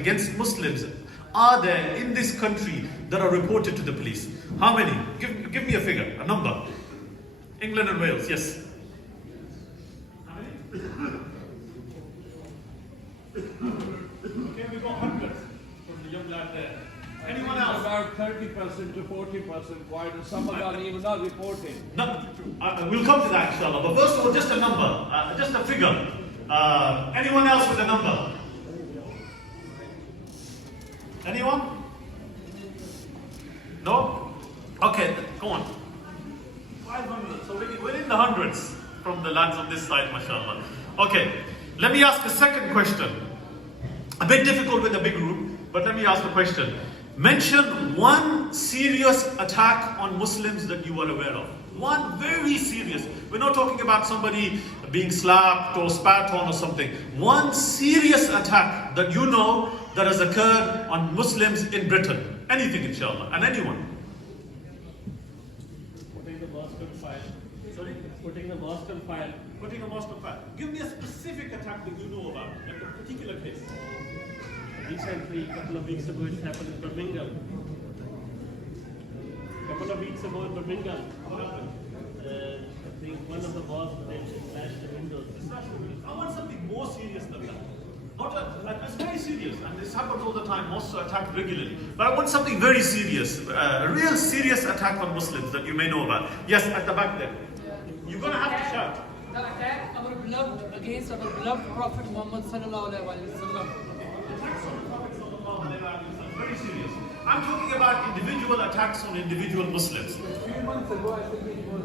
against Muslims are there in this country that are reported to the police? How many? Give me a figure, a number. England and Wales, yes. How many? Okay, we got hundreds from the young lad there. Anyone else? About 30% to 40% quite, and some are even not reporting. No, we'll come to that, inshallah. But first of all, just a number, just a figure. Anyone else with a number? Anyone? No? Okay, go on. 500. So we're in the hundreds from the lads on this side, mashallah. Okay, let me ask a second question. A bit difficult with a big group, but let me ask a question. Mention one serious attack on Muslims that you are aware of. One very serious. We're not talking about somebody being slapped or spat on or something. One serious attack that you know that has occurred on Muslims in Britain. Anything, inshallah, and anyone. Putting the mosque on fire. Sorry? Putting the mosque on fire. Putting a mosque on fire. Give me a specific attack that you know about, like a particular case. Recently, a couple of weeks ago, it happened in Birmingham. Couple of weeks ago in Birmingham, I think one of the mosques they slashed the windows. I want something more serious than that. It's very serious, and this happens all the time. Mosques are attacked regularly. But I want something very serious, a real serious attack on Muslims that you may know about. Yes, at the back there. You're going to have to shout. The attack against our beloved Prophet Muhammad sallallahu alaihi wasallam. Very serious. I'm talking about individual attacks on individual Muslims. A few months ago, I think it was.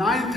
9th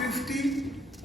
50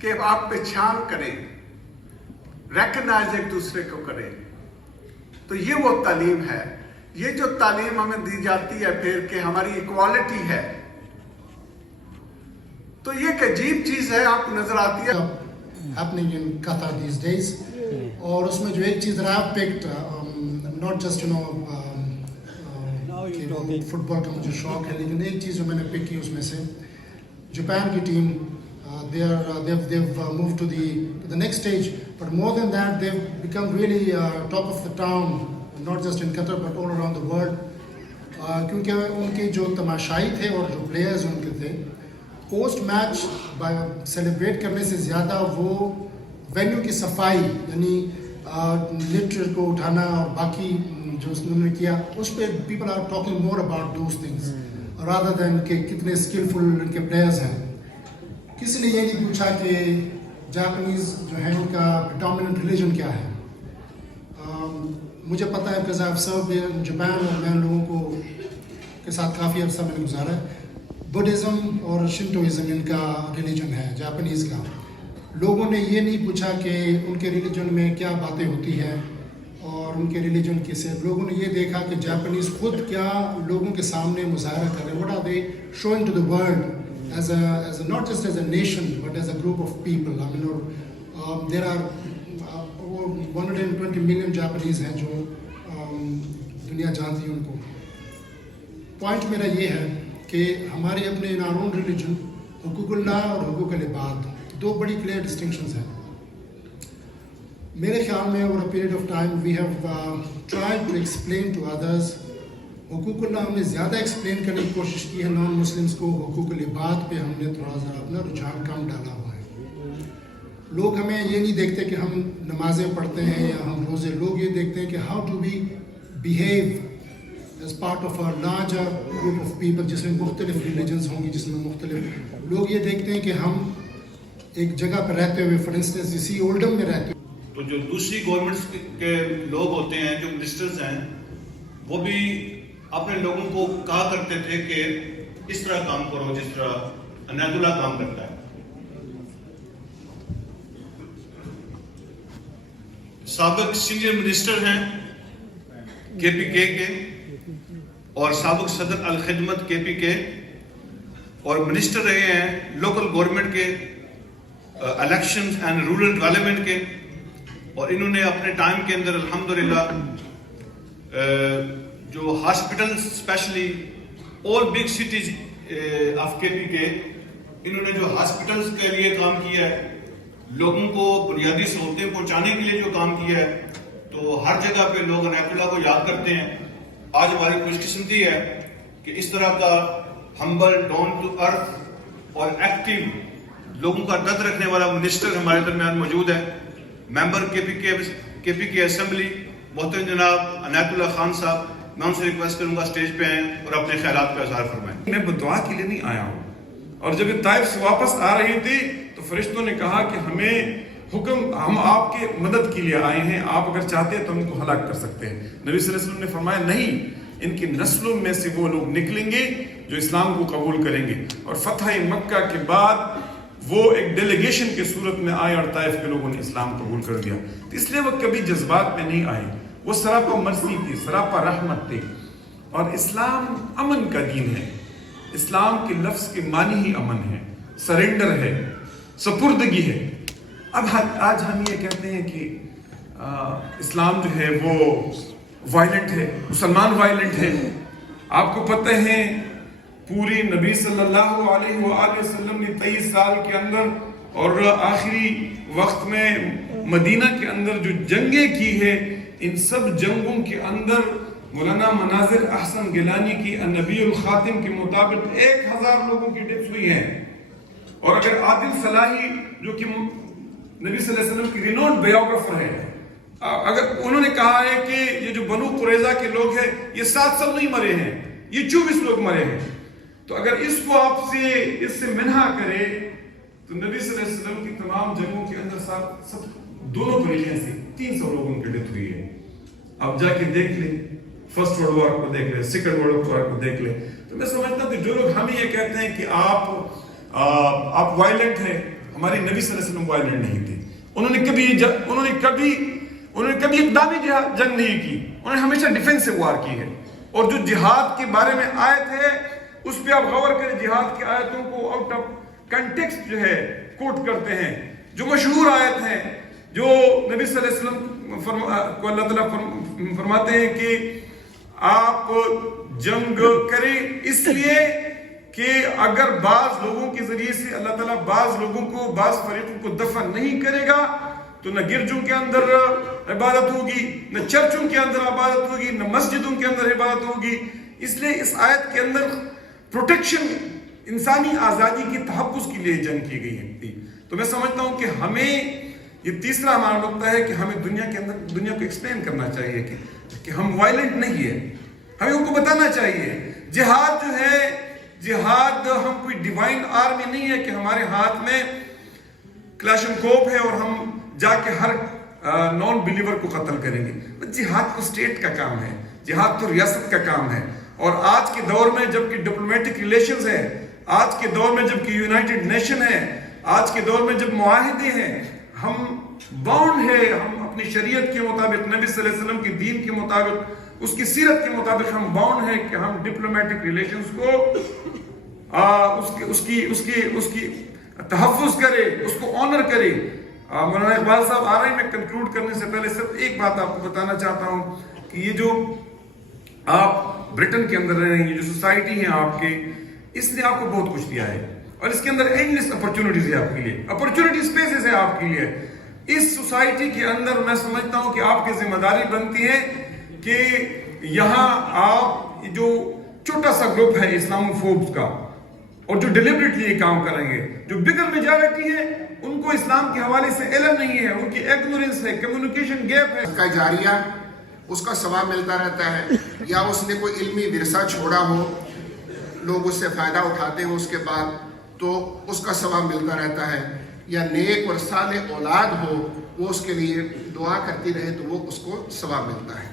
کہ آپ پہچان کریں, recognise ایک دوسرے کو کریں. تو یہ وہ تعلیم ہے. یہ جو تعلیم ہمیں دی جاتی ہے پھر کہ ہماری ایکوالٹی ہے, تو یہ ایک عجیب چیز ہے, آپ کو نظر آتی ہے. happening in Qatar these days. اور اس میں جو ایک چیز I've picked, not just football کا مجھے شوق ہے, لیکن ایک چیز جو میں نے پک کی اس میں سے جاپان کی team, they've moved to the next stage, but more than that they've become really top of the town, not just in Qatar but all around the world. کیونکہ ان کے جو تماشائی تھے اور جو پلیئرز ان کے تھے, پوسٹ میچ سیلیبریٹ کرنے سے زیادہ وہ وینیو کی صفائی, یعنی لٹر کو اٹھانا اور باقی جو انہوں نے کیا, اس پہ people are talking more about those things rather than کہ کتنے اسکلفل ان کے پلیئرز ہیں. کسی نے یہ نہیں پوچھا کہ جاپنیز جو ہیں ان کا ڈومیننٹ ریلیجن کیا ہے. مجھے پتہ ہے because I have served in Japan, اور میں لوگوں کو کے ساتھ کافی عرصہ میں نے گزارا ہے. بدھزم اور شنٹوئزم ان کا ریلیجن ہے جاپنیز کا. لوگوں نے یہ نہیں پوچھا کہ ان کے ریلیجن میں کیا باتیں ہوتی ہیں اور ان کے ریلیجن کی سے. لوگوں نے یہ دیکھا کہ جاپنیز خود کیا لوگوں کے سامنے مظاہرہ کر رہے ہیں. What are they showing to the world as a not just as a nation but as a group of people. I mean, there are 120 million Japanese ہیں جو دنیا جانتی ہے ان کو. پوائنٹ میرا یہ ہے کہ ہمارے اپنے in our own religion حقوق اللہ اور حقوق العباد دو بڑی کلیئر ڈسٹنکشنز ہیں. میرے خیال میں over a period of time we have tried to explain to others. حقوق اللہ ہم نے زیادہ ایکسپلین کرنے کی کوشش کی ہے نان مسلمس کو. حقوق العباد پہ ہم نے تھوڑا ذرا اپنا رجحان کم ڈالا ہوا ہے. لوگ ہمیں یہ نہیں دیکھتے کہ ہم نمازیں پڑھتے ہیں یا ہم روزے, لوگ یہ دیکھتے ہیں کہ how to be behave as part of a larger group of people, جس میں مختلف ریلیجنز ہوں گی, جس میں مختلف لوگ یہ دیکھتے ہیں کہ ہم ایک جگہ پر رہتے ہوئے, فار انسٹنس اسی اولڈم میں رہتے ہوئے. تو جو دوسری گورنمنٹس کے لوگ ہوتے ہیں, جو منسٹرز ہیں, وہ بھی اپنے لوگوں کو کہا کرتے تھے کہ اس طرح کام کرو جس طرح عنایت اللہ کام کرتا ہے. سابق سینئر منسٹر ہیں کے پی کے اور سابق صدر الخدمت کے پی کے, اور منسٹر رہے ہیں لوکل گورنمنٹ کے, الیکشنز اینڈ رورل ڈیولپمنٹ کے, اور انہوں نے اپنے ٹائم کے اندر الحمدللہ جو hospital specially all big cities of K P کے, انہوں نے جو ہاسپٹلز کے لیے کام کیا ہے, لوگوں کو بنیادی سہولتیں پہنچانے کے لیے جو کام کیا ہے, تو ہر جگہ پہ لوگ عنایت اللہ کو یاد کرتے ہیں. آج ہماری خوش قسمتی ہے کہ اس طرح کا ہمبل, ڈاؤن ٹو ارتھ اور ایکٹیو لوگوں کا درد رکھنے والا منسٹر ہمارے درمیان موجود ہے. ممبر کے پی کے اسمبلی محترم جناب عنایت اللہ خان صاحب, میں ان سے ریکویسٹ کروں گا اسٹیج پہ آئیں اور اپنے خیالات کا اظہار فرمائیں. میں بدعا کے لیے نہیں آیا ہوں, اور جب یہ طائف سے واپس آ رہی تھی تو فرشتوں نے کہا کہ ہمیں حکم, ہم آپ کے مدد کے لیے آئے ہیں, آپ اگر چاہتے ہیں تو ہم ان کو ہلاک کر سکتے ہیں. نبی صلی اللہ علیہ وسلم نے فرمایا نہیں, ان کی نسلوں میں سے وہ لوگ نکلیں گے جو اسلام کو قبول کریں گے. اور فتح مکہ کے بعد وہ ایک ڈیلیگیشن کے صورت میں آئے اور طائف کے لوگوں نے اسلام قبول کر دیا. اس لیے وہ کبھی جذبات میں نہیں آئے, وہ سراپا مرضی تھی, سراپا رحمت تھی. اور اسلام امن کا دین ہے. اسلام کے لفظ کے معنی ہی امن ہے, سرنڈر ہے, سپردگی ہے. اب آج ہم یہ کہتے ہیں کہ اسلام جو ہے وہ وائلنٹ ہے, مسلمان وائلنٹ ہے. آپ کو پتہ ہے پوری نبی صلی اللہ علیہ وآلہ وسلم نے 23 سال کے اندر اور آخری وقت میں مدینہ کے اندر جو جنگیں کی ہے, ان سب جنگوں کے اندر مولانا مناظر احسن گیلانی کی النبی الخاتم کے مطابق 1000 لوگوں کی ڈیتھ ہوئی ہے. اور اگر عادل صلاحی جو کہ نبی صلی اللہ علیہ وسلم کی رینوڈ بایوگرافر ہے, اگر انہوں نے کہا ہے کہ یہ جو بنو قریظہ کے لوگ ہیں یہ 7 سب نہیں مرے ہیں, یہ 24 لوگ مرے ہیں. تو اگر اس کو آپ سے اس سے منہا کرے تو نبی صلی اللہ علیہ وسلم کی تمام جنگوں کے اندر سب دونوں طریقے سے 300 لوگوں کی ڈیتھ ہوئی ہے. آپ جا کے دیکھ لیں, فرسٹ ورلڈ وار کو دیکھ لیں, سیکنڈ ورلڈ وار کو دیکھ لیں. تو میں سمجھتا ہوں کہ جو لوگ ہمیں یہ کہتے ہیں کہ آپ وائلنٹ ہیں, ہماری نبی صلی اللہ علیہ وسلم وائلنٹ نہیں تھے. انہوں نے کبھی اقدامی جنگ نہیں کی. انہوں نے ہمیشہ ڈیفینسو وار کی ہے. اور جو جہاد کے بارے میں آیت ہے اس پہ آپ غور کریں, جہاد کی آیتوں کو آؤٹ آف کنٹیکسٹ جو ہے کوٹ کرتے ہیں. جو مشہور آیت ہیں جو نبی صلی اللہ علیہ وسلم کو اللہ تعالیٰ فرماتے ہیں کہ آپ جنگ کریں اس لیے کہ اگر بعض لوگوں کے ذریعے سے اللہ تعالیٰ بعض لوگوں کو, بعض فریقوں کو دفع نہیں کرے گا تو نہ گرجوں کے اندر عبادت ہوگی, نہ چرچوں کے اندر عبادت ہوگی, نہ مسجدوں کے اندر عبادت ہوگی. اس لیے اس آیت کے اندر پروٹیکشن, انسانی آزادی کے تحفظ کے لیے جنگ کی گئی تھی. تو میں سمجھتا ہوں کہ ہمیں یہ تیسرا ہمارا نقطہ ہے کہ ہمیں دنیا کو ایکسپلین کرنا چاہیے کہ ہم وائلنٹ نہیں ہے. ہمیں ان کو بتانا چاہیے جہاد جو ہے, جہاد ہم کوئی ڈیوائن آرمی نہیں ہے کہ ہمارے ہاتھ میں کلاشنکوف ہے اور ہم جا کے ہر نان بلیور کو قتل کریں گے. جہاد تو اسٹیٹ کا کام ہے, جہاد تو ریاست کا کام ہے. اور آج کے دور میں جب کہ ڈپلومیٹک ریلیشنز ہیں, آج کے دور میں جب کہ یونائٹڈ نیشن ہے, آج کے دور میں جب معاہدے ہیں, ہم باؤنڈ ہے, ہم اپنی شریعت کے مطابق, نبی صلی اللہ علیہ وسلم کی دین کے مطابق, اس کی سیرت کے مطابق ہم باؤنڈ ہیں کہ ہم ڈپلومیٹک ریلیشنز کو اس کی تحفظ کرے, اس کو آنر کرے. مولانا اقبال صاحب آ رہے ہیں, میں کنکلوڈ کرنے سے پہلے صرف ایک بات آپ کو بتانا چاہتا ہوں کہ یہ جو آپ برٹن کے اندر رہ رہے ہیں, یہ جو سوسائٹی ہے آپ کے, اس نے آپ کو بہت کچھ دیا ہے اور اس کے اندر اینڈلیس اپرچونٹیز ہے آپ کے لیے, اپرچونٹی اسپیسز ہے آپ کے لیے. اس سوسائٹی کے اندر میں سمجھتا ہوں کہ آپ کی ذمہ داری بنتی ہے کہ یہاں آپ جو چھوٹا سا گروپ ہے اسلاموفوبس کا, اور جو ڈیلیبریٹلی یہ کام کریں گے, جو بگر میجارٹی ہے ان کو اسلام کے حوالے سے علم نہیں ہے, ان کی ایگنورنس ہے, کمیونیکیشن گیپ ہے. کا جاریہ اس کا ثواب ملتا رہتا ہے, یا اس نے کوئی علمی ورثہ چھوڑا ہو, لوگ اس سے فائدہ اٹھاتے ہیں اس کے بعد, تو اس کا ثواب ملتا رہتا ہے. یا نیک اور صالح اولاد ہو, وہ اس کے لیے دعا کرتی رہے تو وہ اس کو ثواب ملتا ہے.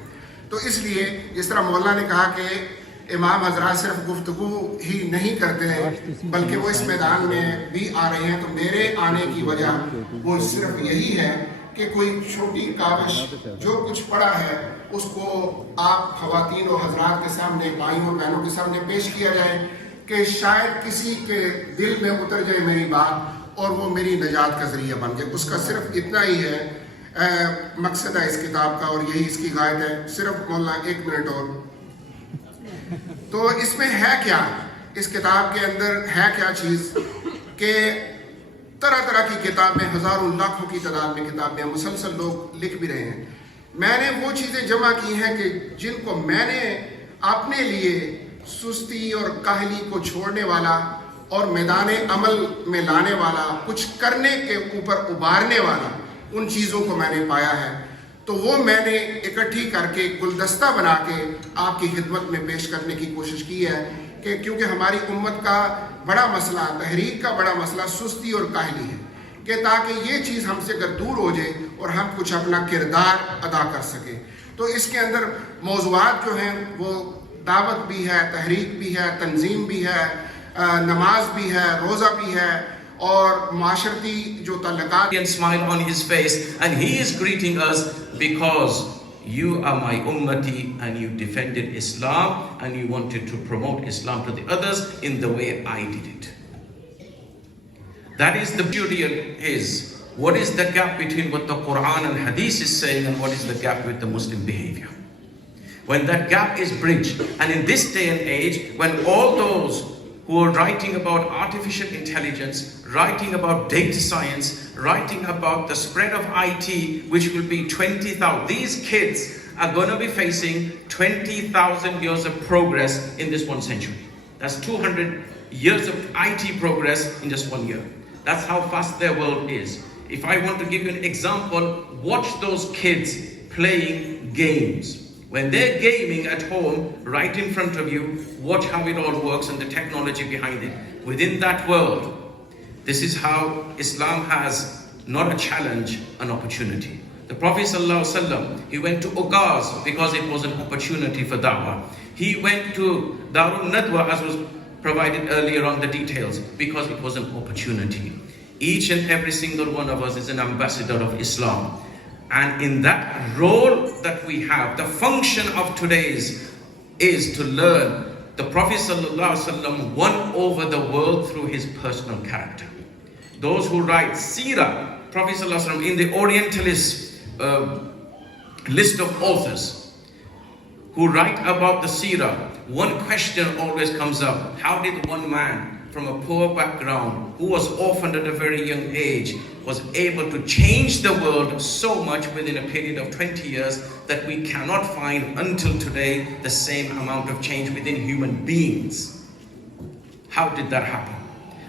تو اس لیے جس طرح مولانا نے کہا کہ امام حضرات صرف گفتگو ہی نہیں کرتے ہیں بلکہ وہ اس میدان میں بھی آ رہے ہیں, تو میرے آنے کی وجہ وہ صرف یہی ہے کہ کوئی چھوٹی کاوش جو کچھ پڑا ہے اس کو آپ خواتین و حضرات کے سامنے, بھائیوں اور بہنوں کے سامنے پیش کیا جائے کہ شاید کسی کے دل میں اتر جائے میری بات اور وہ میری نجات کا ذریعہ بن جائے. اس کا صرف اتنا ہی ہے مقصد ہے اس کتاب کا, اور یہی اس کی غایت ہے. صرف مولانا 1 منٹ اور. تو اس میں ہے کیا, اس کتاب کے اندر ہے کیا چیز کہ طرح طرح کی کتابیں, ہزاروں لاکھوں کی تعداد میں کتابیں مسلسل لوگ لکھ بھی رہے ہیں. میں نے وہ چیزیں جمع کی ہیں کہ جن کو میں نے اپنے لیے سستی اور کاہلی کو چھوڑنے والا اور میدان عمل میں لانے والا, کچھ کرنے کے اوپر ابھارنے والا, ان چیزوں کو میں نے پایا ہے. تو وہ میں نے اکٹھی کر کے گلدستہ بنا کے آپ کی خدمت میں پیش کرنے کی کوشش کی ہے کہ کیونکہ ہماری امت کا بڑا مسئلہ, تحریک کا بڑا مسئلہ سستی اور کاہلی ہے, کہ تاکہ یہ چیز ہم سے اگر دور ہو جائے اور ہم کچھ اپنا کردار ادا کر سکیں. تو اس کے اندر موضوعات جو ہیں وہ دعوت بھی ہے, تحریک بھی ہے, تنظیم بھی ہے, نماز بھی ہے, روزہ بھی ہے, اور معاشرتی جو تعلقات. And smile on his face, and he is greeting us because you are my ummati and you defended Islam and you wanted to promote Islam to the others in the way I did it. That is the beauty is, what is the gap between what the Quran and Hadith is saying and what is the gap with the Muslim behavior? When that gap is bridged, and in this day and age, when all those who are writing about artificial intelligence, writing about data science, writing about the spread of IT, which will be 20,000. These kids are going to be facing 20,000 years of progress in this 1 century. That's 200 years of IT progress in just 1 year. That's how fast their world is. If I want to give you an example, watch those kids playing games. When they're gaming at home, right in front of you, watch how it all works and the technology behind it. Within that world, this is how Islam has not a challenge, an opportunity. The Prophet ﷺ, he went to Uqaz because it was an opportunity for da'wah. He went to Darul Nadwa, as was provided earlier on the details, because it was an opportunity. Each and every single one of us is an ambassador of Islam. And in that role that we have, the function of today's is to learn. The Prophet ﷺ won over the world through his personal character. Those who write SEERAH, Prophet ﷺ, in the Orientalist list of authors who write about the SEERAH, one question always comes up. How did one man from a poor background, who was orphaned at a very young age, was able to change the world so much within a period of 20 years that we cannot find until today the same amount of change within human beings? How did that happen?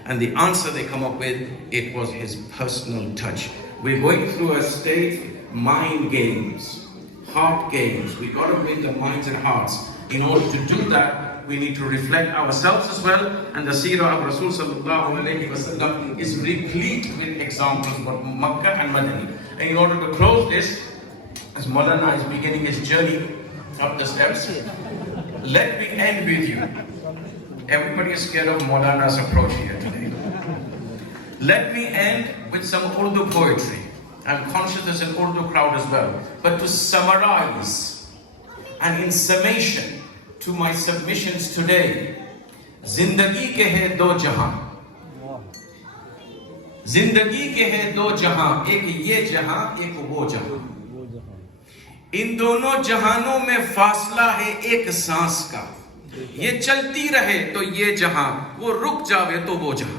And the answer they come up with, it was his personal touch. We're going through a state, mind games, heart games. We've got to win the minds and hearts. In order to do that, we need to reflect ourselves as well, and the Seerah of Rasul sallallahu alayhi wasallam is replete with examples of Makkah and Madinah. And in order to close this, as Maulana is beginning his journey up the steps, let me end with you. Everybody is scared of Maulana's approach here today. Let me end with some Urdu poetry. I'm conscious there's an Urdu crowd as well. But to summarize, and in summation, to my submissions today, Zindagi ke hai do jahan. Zindagi ke hai do jahan, ek ye jahan, ek wo jahan. In dono jahanon mein fasla hai ek saans ka. Ye chalti rahe to ye jahan, wo ruk jaave to wo jahan.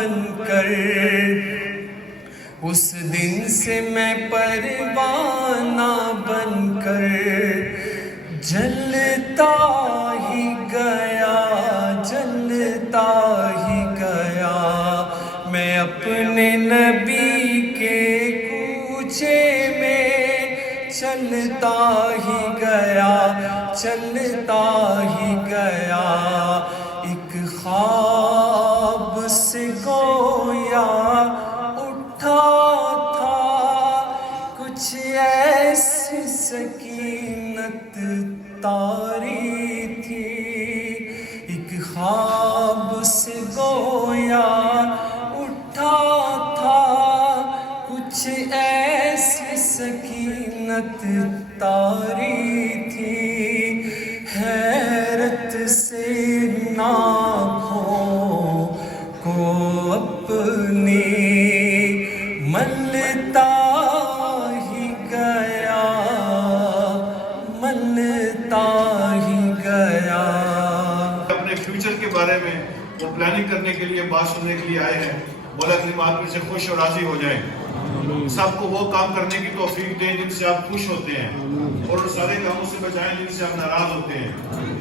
بن کر، اس دن سے میں پروانہ بن کر جلتا ہی گیا، جلتا ہی گیا، میں اپنے نبی کے کوچے میں چلتا ہی گیا، چلتا ہی گیا، ایک خواب سے گویا اٹھا تھا، کچھ ایسی سکینت طاری تھی، ایک خواب سے گویا اٹھا تھا، کچھ ایسی سکینت طاری تھی، حیرت سے ناکھوں کو اپنی ملتا ہی گیا، ملتا ہی گیا۔ اپنے فیوچر کے بارے میں وہ پلاننگ کرنے کے لیے، بات سننے کے لیے آئے ہیں، مولا کریم آپ میں سے خوش اور راضی ہو جائیں، سب کو وہ کام کرنے کی توفیق دیں جن سے آپ خوش ہوتے ہیں، اور ان سارے کاموں سے بچائیں جن سے آپ ناراض ہوتے ہیں۔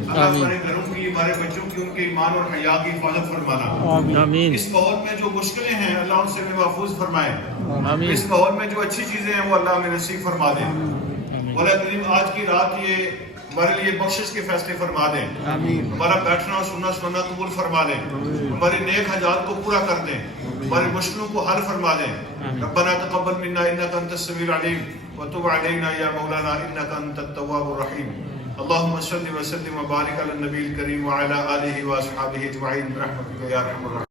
اللہ ہمارے گھروں کی، ہمارے بچوں کی، ان کے ایمان اور حیا کی حفاظت فرمانا۔ اس ماحول میں جو مشکلیں ہیں اللہ ان سے بھی محفوظ فرمائے، اس ماحول میں جو اچھی چیزیں ہیں وہ اللہ ہمیں نصیب فرما دیں۔ مولا کریم آج کی رات یہ ہمارے لیے بخشش کے فیصلے فرما دیں، ہمارا بیٹھنا اور سننا سننا قبول فرما دیں، ہمارے نیک حاجات کو پورا کر دیں، ہماری مشکلوں کو حل فرما دیں۔ ربنا تقبل منا انك انت السميع العليم وتب علينا يا مولانا انك انت التواب الرحيم۔ اللهم صل وسلم وبارك على النبي الكريم وعلى اله واصحابه اجمعين برحمتك يا ارحم الراحمين۔